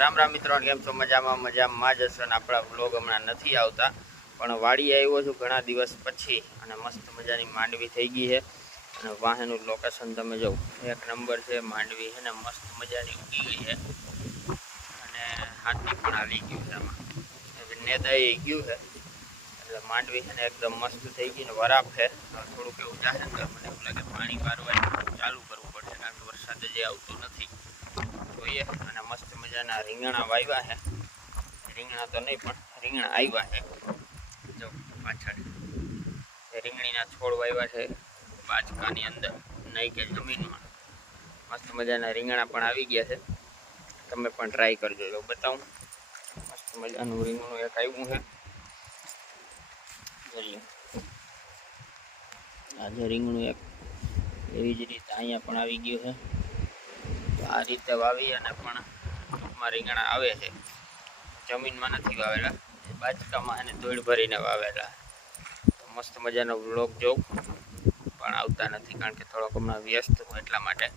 રામ રામ મિત્રો કેમ છો? મજામાં મજામાં જ હશો અને આપણા વ્લોગ હમણાં નથી આવતા, પણ વાડી આવ્યો છું ઘણા દિવસ પછી અને મસ્ત મજાની માંડવી થઈ ગઈ છે. અને વાહનનું લોકેશન તમે જો, એક નંબર છે, માંડવી છે ને મસ્ત મજાની ઉગી ગઈ છે. અને હાથી પણ આવી ગયું છે આમાં. નેદાઈ ગયું છે, એટલે માંડવી છે ને એકદમ મસ્ત થઈ ગઈ ને વરાપ છે. થોડુંક એવું જાહેર મને એવું લાગે પાણી પારવા ચાલુ કરવું પડશે, કારણ કે વરસાદ જે આવતો નથી. જોઈએ અને મસ્ત મજાના રીંગણા વાવ્યા છે રીંગણા તો નહીં પણ રીંગણા આવ્યા છે જો, પાછળ. રીંગણીના છોડ વાવ્યા છે. બાજકાની અંદર નહીં કે જમીનમાં. મસ્ત મજાના રીંગણા પણ આવી ગયા છે. તમે પણ ટ્રાય કરજો, જો બતાવું. મસ્ત મજાનું રીંગણું એક આવ્યું છે જોઈએ આજે રીંગણું એક એવી જ રીતે અહીંયા પણ આવી ગયું છે. આ રીતે વાવી અને પણ ટૂંકમાં રીંગણા આવે છે. જમીનમાં નથી વાવેલા. એ બાજકામાં એને ધૂળ ભરીને વાવેલા. મસ્ત મજાનો વ્લોગ જોઉં. પણ આવતા નથી કારણ કે થોડોક હમણાં વ્યસ્ત હું એટલા માટે.